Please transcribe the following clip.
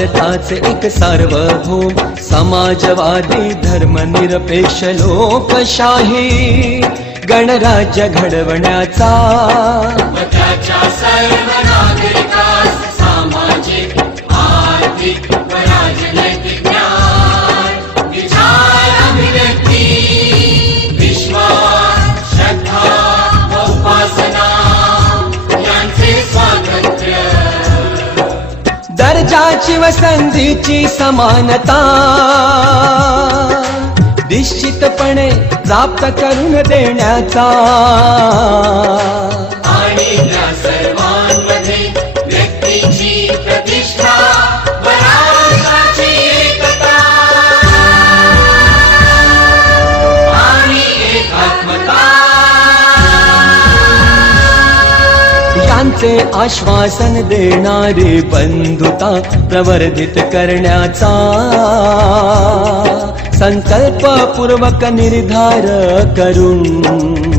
भारताचे एक सार्वभौम समाजवादी धर्मनिरपेक्ष लोकशाही गणराज्य घडवण्याचा त्याच्या सर्व नागरिकास सामाजिक आर्थिक व राजनैतिक न्याय विचार अभिव्यक्ती विश्वास श्रद्धा व उपासना यांचे स्वातंत्र्य दर्जाची व संधीची समानता निश्चितपणे प्राप्त करून देण्याचा आणि त्या सर्वांमध्ये व्यक्तीची प्रतिष्ठा व राष्ट्राची एकता आणि एकात्मता यांचे आश्वासन देणारी बंधुता प्रवर्धित करण्याचा संकल्पपूर्वक निर्धार करून